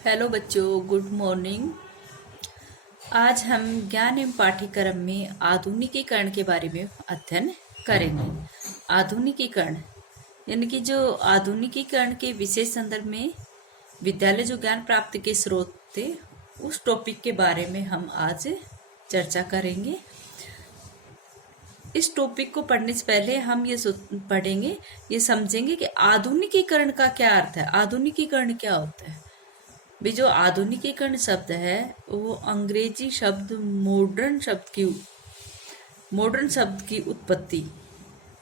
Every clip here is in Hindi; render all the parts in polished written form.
हेलो बच्चों, गुड मॉर्निंग। आज हम ज्ञान एवं पाठ्यक्रम में आधुनिकीकरण के बारे में अध्ययन करेंगे। आधुनिकीकरण यानी कि जो आधुनिकीकरण के विशेष संदर्भ में विद्यालय जो ज्ञान प्राप्ति के स्रोत थे, उस टॉपिक के बारे में हम आज चर्चा करेंगे। इस टॉपिक को पढ़ने से पहले हम पढ़ेंगे, ये समझेंगे कि आधुनिकीकरण का क्या अर्थ है। आधुनिकीकरण क्या होता है? भी जो आधुनिकीकरण शब्द है वो अंग्रेजी शब्द मॉडर्न शब्द की उत्पत्ति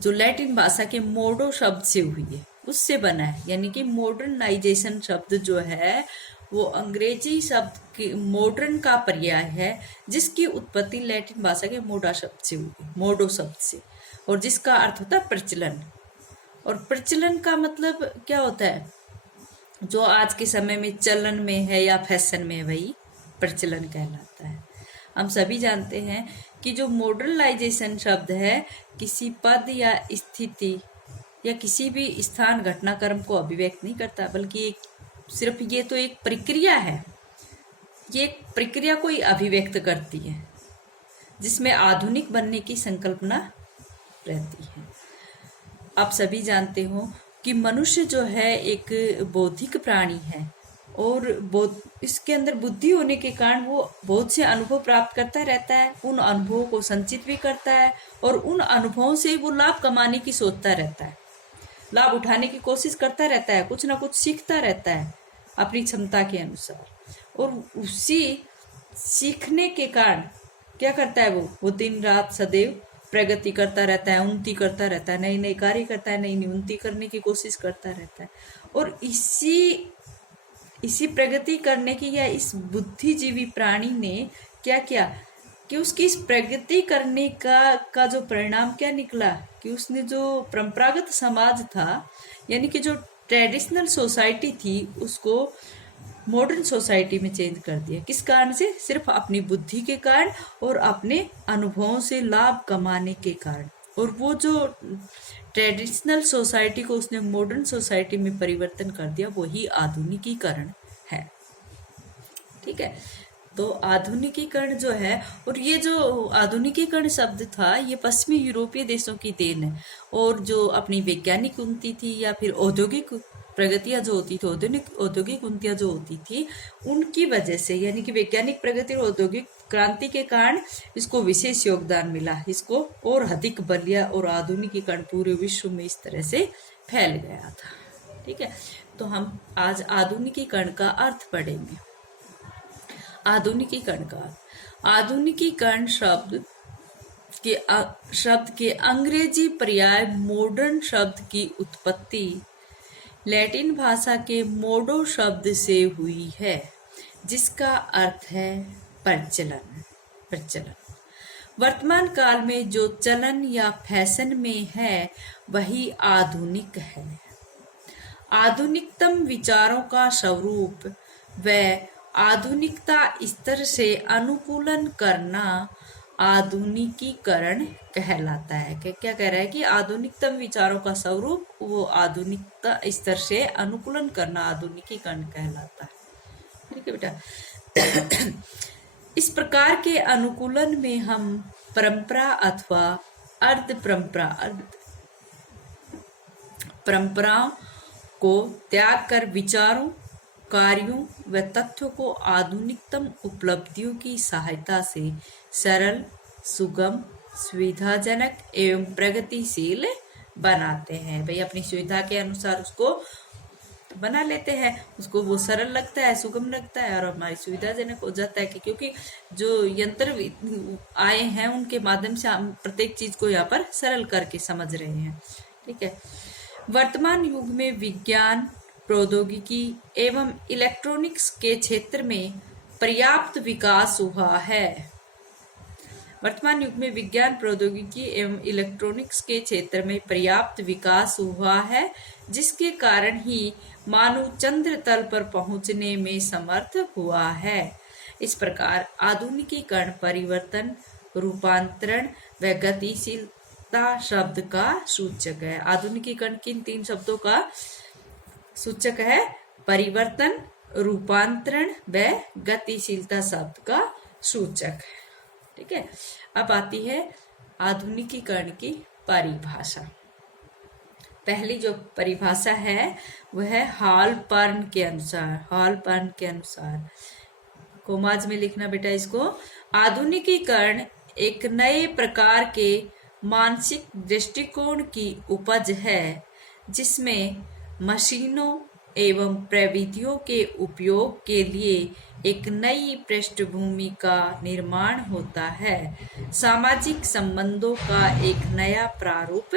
जो लैटिन भाषा के मोडो शब्द से हुई है, उससे बना है। यानी कि मॉडर्नाइजेशन शब्द जो है वो अंग्रेजी शब्द के मॉडर्न का पर्याय है, जिसकी उत्पत्ति लैटिन भाषा के मोडा शब्द से हुई, मोडो शब्द से, और जिसका अर्थ होता है प्रचलन। और प्रचलन का मतलब क्या होता है? जो आज के समय में चलन में है या फैशन में है, वही प्रचलन कहलाता है। हम सभी जानते हैं कि जो मॉडर्नाइजेशन शब्द है किसी पद या स्थिति या किसी भी स्थान घटनाक्रम को अभिव्यक्त नहीं करता, बल्कि सिर्फ ये तो एक प्रक्रिया है। ये एक प्रक्रिया को ही अभिव्यक्त करती है, जिसमें आधुनिक बनने की संकल्पना रहती है। आप सभी जानते हो कि मनुष्य जो है एक बौद्धिक प्राणी है, और इसके अंदर बुद्धि होने के कारण वो बहुत से अनुभव प्राप्त करता रहता है, उन अनुभवों को संचित भी करता है, और उन अनुभवों से वो लाभ कमाने की सोचता रहता है, लाभ उठाने की कोशिश करता रहता है, कुछ ना कुछ सीखता रहता है अपनी क्षमता के अनुसार। और उसी सीखने के कारण क्या करता है, वो दिन रात सदैव प्रगति करता रहता है, उन्नति करता रहता है, नई नई कार्य करता है, नई नई उन्नति करने की कोशिश करता रहता है। और इसी प्रगति करने की या इस बुद्धिजीवी प्राणी ने क्या किया कि उसकी इस प्रगति करने का जो परिणाम क्या निकला कि उसने जो परंपरागत समाज था, यानी कि जो ट्रेडिशनल सोसाइटी थी, उसको मॉडर्न सोसाइटी में चेंज कर दिया। किस कारण से? सिर्फ अपनी बुद्धि के कारण और अपने अनुभवों से लाभ कमाने के कारण। और वो जो ट्रेडिशनल सोसाइटी को उसने मॉडर्न सोसाइटी में परिवर्तन कर दिया, वही आधुनिकीकरण है। ठीक है, तो आधुनिकीकरण जो है, और ये जो आधुनिकीकरण शब्द था ये पश्चिमी यूरोपीय देशों की देन है। और जो अपनी वैज्ञानिक उन्नति थी या फिर औद्योगिक प्रगतियां जो होती थी, औद्योगिक उन्नतियां जो होती थी, उनकी वजह से, यानी कि वैज्ञानिक प्रगति और औद्योगिक क्रांति के कारण इसको विशेष योगदान मिला, इसको और अधिक बलिया और आधुनिकीकरण पूरे विश्व में इस तरह से फैल गया था। ठीक है, तो हम आज आधुनिकीकरण का अर्थ पढ़ेंगे। आधुनिकीकरण शब्द के अंग्रेजी पर्याय मॉडर्न शब्द की उत्पत्ति लैटिन भाषा के मोडो शब्द से हुई है, जिसका अर्थ है प्रचलन। वर्तमान काल में जो चलन या फैशन में है वही आधुनिक है। आधुनिकतम विचारों का स्वरूप व आधुनिकता स्तर से अनुकूलन करना आधुनिकीकरण कहलाता है। क्या कह रहा है कि आधुनिकतम विचारों का स्वरूप वो आधुनिकता स्तर से अनुकूलन करना आधुनिकीकरण कहलाता है। ठीक है बेटा। इस प्रकार के अनुकूलन में हम परंपरा अथवा अर्ध परंपराओं को त्याग कर विचारों, कार्यों व तथ्यों को आधुनिकतम उपलब्धियों की सहायता से सरल, सुगम, सुविधाजनक एवं प्रगतिशील बनाते हैं। भाई अपनी सुविधा के अनुसार उसको बना लेते हैं, उसको वो सरल लगता है, सुगम लगता है, और हमारी सुविधाजनक हो जाता है कि क्योंकि जो यंत्र आए हैं उनके माध्यम से हम प्रत्येक चीज को यहाँ पर सरल करके समझ रहे हैं। ठीक है, वर्तमान युग में विज्ञान, प्रौद्योगिकी एवं इलेक्ट्रॉनिक्स के क्षेत्र में पर्याप्त विकास हुआ है। वर्तमान युग में विज्ञान, प्रौद्योगिकी एवं इलेक्ट्रॉनिक्स के क्षेत्र में पर्याप्त विकास हुआ है, जिसके कारण ही मानव चंद्र तल पर पहुंचने में समर्थ हुआ है। इस प्रकार आधुनिकीकरण परिवर्तन, रूपांतरण व गतिशीलता शब्द का सूचक है। आधुनिकीकरण किन तीन शब्दों का सूचक है? परिवर्तन, रूपांतरण व गतिशीलता शब्द का सूचक है। ठीक है, अब आती है आधुनिकीकरण की परिभाषा। पहली जो परिभाषा है वह है हॉलपर्न के अनुसार कोमाज में लिखना बेटा इसको। आधुनिकीकरण एक नए प्रकार के मानसिक दृष्टिकोण की उपज है जिसमें मशीनों एवं प्रविधियों के उपयोग के लिए एक नई पृष्ठभूमि का निर्माण होता है, सामाजिक संबंधों का एक नया प्रारूप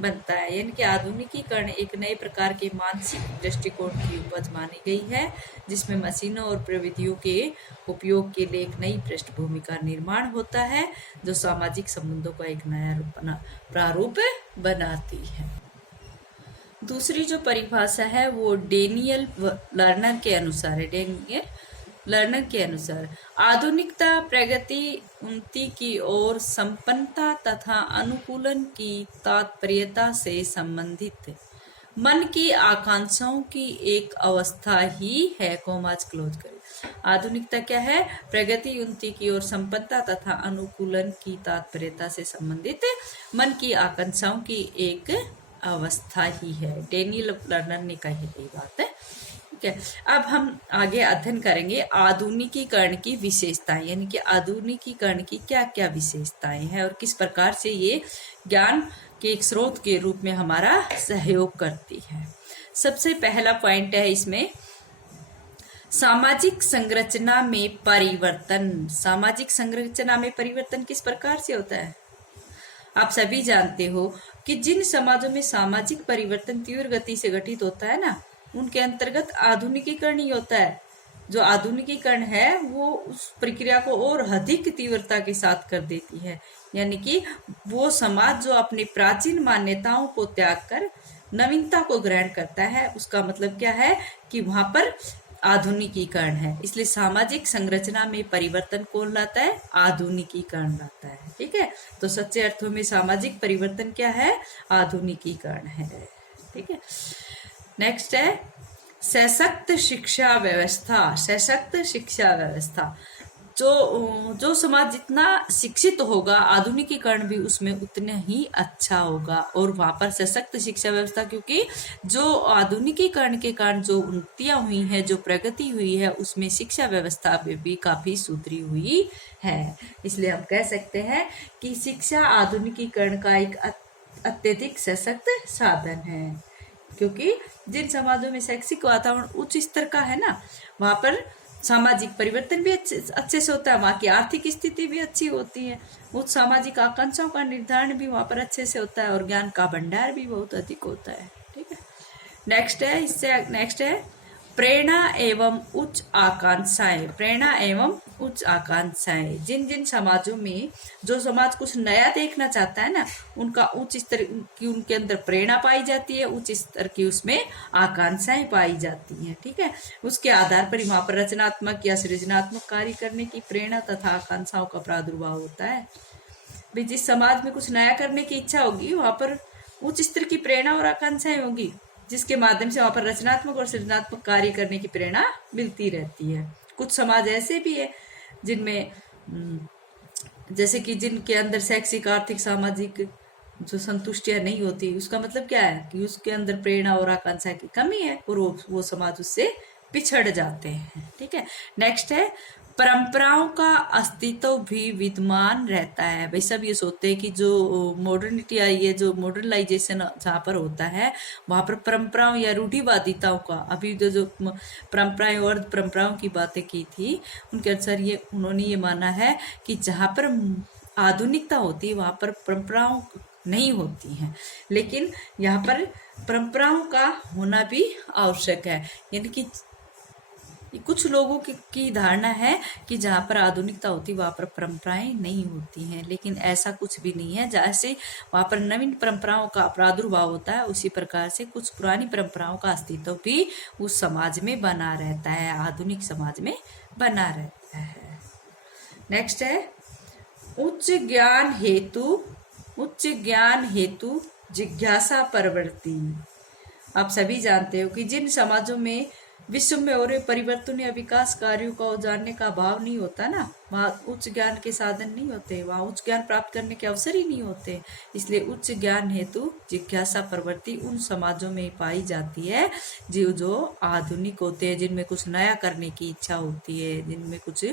बनता है। यानी कि आधुनिकीकरण एक नए प्रकार के मानसिक दृष्टिकोण की उपज मानी गई है जिसमें मशीनों और प्रविधियों के उपयोग के लिए एक नई पृष्ठभूमि का निर्माण होता है जो सामाजिक संबंधों का एक नया प्रारूप बनाती है। दूसरी जो परिभाषा है वो डेनियल लर्नर के अनुसार है। डेनियल लर्नर के अनुसार आधुनिकता प्रगति उन्नति की ओर संपन्नता तथा अनुकूलन की तात्पर्यता से संबंधित मन की आकांक्षाओं की एक अवस्था ही है। कोमाज क्लोज करें। आधुनिकता क्या है? प्रगति उन्नति की ओर संपन्नता तथा अनुकूलन की तात्पर्यता से संबंधित मन की आकांक्षाओं की एक अवस्था ही है। डेनियल लर्नर ने कही गई बात है। ठीक है, अब हम आगे अध्ययन करेंगे आधुनिकीकरण की विशेषताएं, यानी कि आधुनिकीकरण की क्या क्या विशेषताएं हैं और किस प्रकार से ये ज्ञान के एक स्रोत के रूप में हमारा सहयोग करती है। सबसे पहला पॉइंट है इसमें सामाजिक संरचना में परिवर्तन। सामाजिक संरचना में परिवर्तन किस प्रकार से होता है? आप सभी जानते हो कि जिन समाजों में सामाजिक परिवर्तन तीव्र गति से घटित होता है ना, उनके अंतर्गत आधुनिकीकरण ही होता है। जो आधुनिकीकरण है वो उस प्रक्रिया को और अधिक तीव्रता के साथ कर देती है। यानी कि वो समाज जो अपनी प्राचीन मान्यताओं को त्याग कर नवीनता को ग्रहण करता है, उसका मतलब क्या है कि वहां पर आधुनिकीकरण है। इसलिए सामाजिक संरचना में परिवर्तन कौन लाता है? आधुनिकीकरण लाता है। ठीक है, तो सच्चे अर्थों में सामाजिक परिवर्तन क्या है? आधुनिकीकरण है। ठीक है, नेक्स्ट है सशक्त शिक्षा व्यवस्था। सशक्त शिक्षा व्यवस्था, जो समाज जितना शिक्षित होगा आधुनिकीकरण भी उसमें उतना ही अच्छा होगा। और वहां पर सशक्त शिक्षा व्यवस्था, क्योंकि जो आधुनिकीकरण के कारण जो उन्नतियां हुई हैं, जो प्रगति हुई है, उसमें शिक्षा व्यवस्था भी काफी सुधरी हुई है। इसलिए हम कह सकते हैं कि शिक्षा आधुनिकीकरण का एक अत्यधिक सशक्त साधन है। क्योंकि जिन समाजों में शैक्षिक वातावरण उच्च स्तर का है ना, वहां पर सामाजिक परिवर्तन भी अच्छे से होता है, वहाँ की आर्थिक स्थिति भी अच्छी होती है, उच्च सामाजिक आकांक्षाओं का निर्धारण भी वहाँ पर अच्छे से होता है और ज्ञान का भंडार भी बहुत अधिक होता है। ठीक है, नेक्स्ट है प्रेरणा एवं उच्च आकांक्षाएं। प्रेरणा एवं उच्च आकांक्षाएं, जिन जिन समाजों में जो समाज कुछ नया देखना चाहता है ना, उनका उच्च स्तर की उनके अंदर प्रेरणा पाई जाती है, उच्च स्तर की उसमें आकांक्षाएं पाई जाती हैं। ठीक है, उसके आधार पर वहां पर रचनात्मक या सृजनात्मक कार्य करने की प्रेरणा तथा आकांक्षाओं का प्रादुर्भाव होता है। भाई जिस समाज में कुछ नया करने की इच्छा होगी वहां पर उच्च स्तर की प्रेरणा और आकांक्षाएं होगी, जिसके माध्यम से वहां पर रचनात्मक और सृजनात्मक कार्य करने की प्रेरणा मिलती रहती है। कुछ समाज ऐसे भी है जिनमें जैसे कि जिनके अंदर शैक्षिक आर्थिक सामाजिक जो संतुष्टियां नहीं होती, उसका मतलब क्या है कि उसके अंदर प्रेरणा और आकांक्षा की कमी है और वो समाज उससे पिछड़ जाते हैं। ठीक है, नेक्स्ट है परंपराओं का अस्तित्व भी विद्यमान रहता है। भाई सब ये सोचते हैं कि जो मॉडर्निटी आई है, जो मॉडर्नलाइजेशन जहाँ पर होता है वहां पर परंपराओं या रूढ़िवादिताओं का, अभी जो परंपराएं और परंपराओं की बातें की थी उनके अनुसार उन्होंने ये माना है कि जहाँ पर आधुनिकता होती है वहां पर परंपराओं नहीं होती हैं, लेकिन यहाँ पर परंपराओं का होना भी आवश्यक है। यानी कि कुछ लोगों की धारणा है कि जहाँ पर आधुनिकता होती है वहां पर परंपराएं नहीं होती हैं, लेकिन ऐसा कुछ भी नहीं है। जैसे वहां पर नवीन परंपराओं का प्रादुर्भाव होता है, उसी प्रकार से कुछ पुरानी परंपराओं का अस्तित्व भी उस समाज में बना रहता है, आधुनिक समाज में बना रहता है। नेक्स्ट है उच्च ज्ञान हेतु जिज्ञासा प्रवृत्ति। आप सभी जानते हो कि जिन समाजों में विश्व में हो रहे परिवर्तन या विकास कार्यों को जानने का अभाव नहीं होता ना, वहाँ उच्च ज्ञान के साधन नहीं होते, वहाँ उच्च ज्ञान प्राप्त करने के अवसर ही नहीं होते। इसलिए उच्च ज्ञान हेतु जिज्ञासा प्रवृत्ति उन समाजों में पाई जाती है जो आधुनिक होते हैं, जिनमें कुछ नया करने की इच्छा होती है, जिनमें कुछ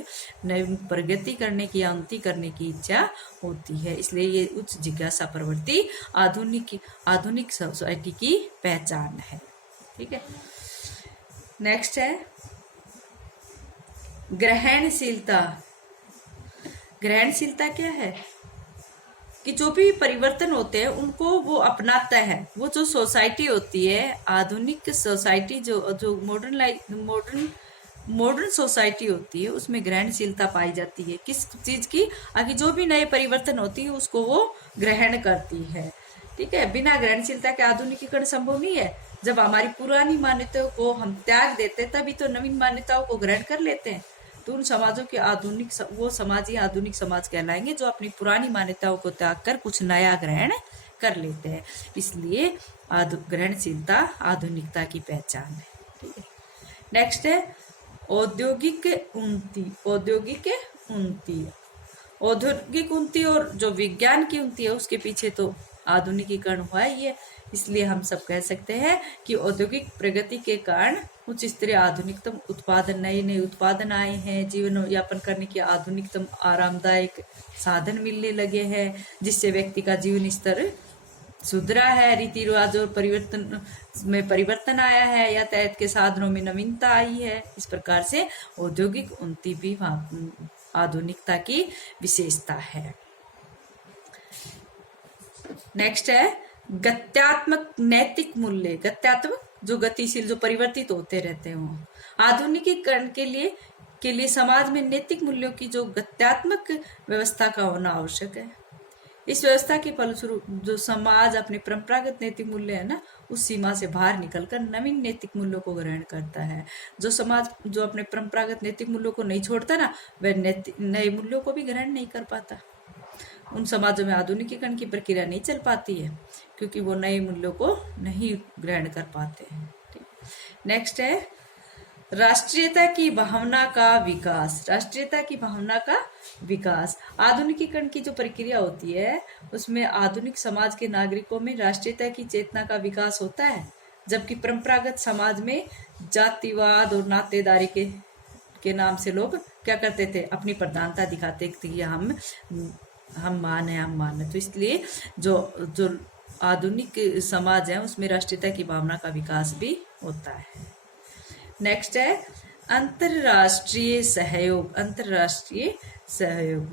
नई प्रगति करने की, उन्नति करने की इच्छा होती है। इसलिए ये उच्च जिज्ञासा प्रवृत्ति आधुनिक सोसाइटी की पहचान है। ठीक है, नेक्स्ट है ग्रहणशीलता। ग्रहणशीलता क्या है कि जो भी परिवर्तन होते हैं उनको वो अपनाता है। वो जो सोसाइटी होती है, आधुनिक सोसाइटी, जो मॉडर्न सोसाइटी होती है, उसमें ग्रहणशीलता पाई जाती है। किस चीज की? आगे जो भी नए परिवर्तन होती है उसको वो ग्रहण करती है। ठीक है, बिना ग्रहणशीलता के आधुनिकीकरण संभव नहीं है। जब हमारी पुरानी मान्यताओं को हम त्याग देते हैं तभी तो नवीन मान्यताओं को ग्रहण कर लेते हैं। तो उन समाजों के वो समाज ही आधुनिक समाज कहलाएंगे जो अपनी पुरानी मान्यताओं को त्याग कर कुछ नया ग्रहण कर लेते हैं। इसलिए ग्रहणशीलता आधुनिकता की पहचान है। ठीक है, नेक्स्ट है औद्योगिक उन्नति। औद्योगिक उन्नति और जो विज्ञान की उन्नति है उसके पीछे तो आधुनिकीकरण हुआ ही है। इसलिए हम सब कह सकते हैं कि औद्योगिक प्रगति के कारण उच्च स्तरीय आधुनिकतम उत्पादन, नए उत्पादन आए हैं, जीवन यापन करने के आधुनिकतम आरामदायक साधन मिलने लगे हैं, जिससे व्यक्ति का जीवन स्तर सुधरा है, रीति रिवाज और परिवर्तन आया है, यातायात के साधनों में नवीनता आई है। इस प्रकार से औद्योगिक उन्नति भी आधुनिकता की विशेषता है। नेक्स्ट है गत्यात्मक नैतिक मूल्य। गत्यात्मक जो गतिशील, जो परिवर्तित होते रहते हैं। आधुनिकीकरण के लिए समाज में नैतिक मूल्यों की जो गत्यात्मक व्यवस्था का होना आवश्यक है। इस व्यवस्था के फलस्वरूप जो समाज अपने परंपरागत नैतिक मूल्य है ना, उस सीमा से बाहर निकलकर नवीन नैतिक मूल्यों को ग्रहण करता है। जो समाज जो अपने परंपरागत नैतिक मूल्यों को नहीं छोड़ता ना, वह नए मूल्यों को भी ग्रहण नहीं कर पाता। उन समाजों में आधुनिकीकरण की प्रक्रिया नहीं चल पाती है क्योंकि वो नए मूल्यों को नहीं ग्रहण कर पाते हैं। नेक्स्ट है राष्ट्रीयता की भावना का विकास। राष्ट्रीयता की भावना का विकास आधुनिकीकरण की जो प्रक्रिया होती है उसमें आधुनिक समाज के नागरिकों में राष्ट्रीयता की चेतना का विकास होता है, जबकि परंपरागत समाज में जातिवाद और नातेदारी के नाम से लोग क्या करते थे, अपनी प्रधानता दिखाते थे, हम मान है। तो इसलिए जो आधुनिक समाज है उसमें राष्ट्रीयता की भावना का विकास भी होता है। नेक्स्ट है अंतरराष्ट्रीय सहयोग। अंतरराष्ट्रीय सहयोग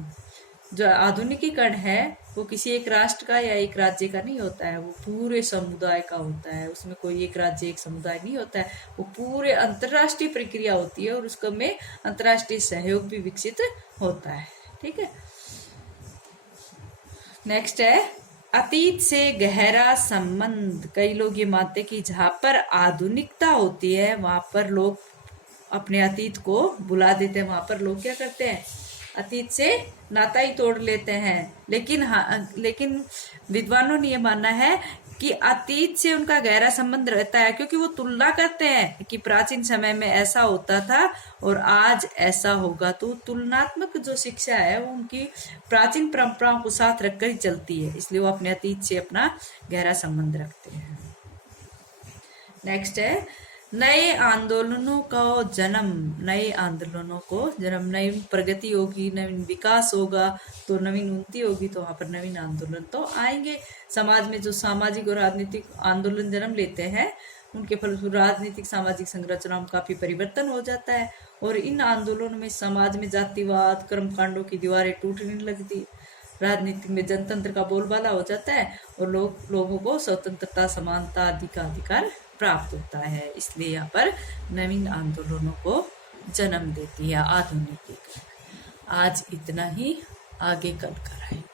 जो आधुनिकीकरण है वो किसी एक राष्ट्र का या एक राज्य का नहीं होता है, वो पूरे समुदाय का होता है। उसमें कोई एक राज्य एक समुदाय नहीं होता है, वो पूरे अंतरराष्ट्रीय प्रक्रिया होती है और उसको में अंतरराष्ट्रीय सहयोग भी विकसित होता है। ठीक है, नेक्स्ट है अतीत से गहरा संबंध। कई लोग ये मानते हैं कि जहाँ पर आधुनिकता होती है वहां पर लोग अपने अतीत को भुला देते हैं, वहां पर लोग क्या करते हैं, अतीत से नाता ही तोड़ लेते हैं। लेकिन विद्वानों ने यह मानना है कि अतीत से उनका गहरा संबंध रहता है, क्योंकि वो तुलना करते हैं कि प्राचीन समय में ऐसा होता था और आज ऐसा होगा। तो तुलनात्मक जो शिक्षा है वो उनकी प्राचीन परंपराओं को साथ रखकर ही चलती है, इसलिए वो अपने अतीत से अपना गहरा संबंध रखते हैं। नेक्स्ट है नए आंदोलनों का जन्म। नए आंदोलनों को जन्म, नई प्रगति होगी, नवीन विकास होगा तो नवीन उन्नति होगी, तो वहां पर नवीन आंदोलन तो आएंगे। समाज में जो सामाजिक और राजनीतिक आंदोलन जन्म लेते हैं उनके फलस्वरूप राजनीतिक सामाजिक संरचना में काफी परिवर्तन हो जाता है और इन आंदोलनों में समाज में जातिवाद, कर्मकांडों की दीवारें टूटने लगती, राजनीति में जनतंत्र का बोलबाला हो जाता है और लोगों को स्वतंत्रता, समानता आदि का अधिकार प्राप्त होता है। इसलिए यहाँ पर नवीन आंदोलनों को जन्म देती है आधुनिकीकरण। आज इतना ही, आगे कल कराएंगे।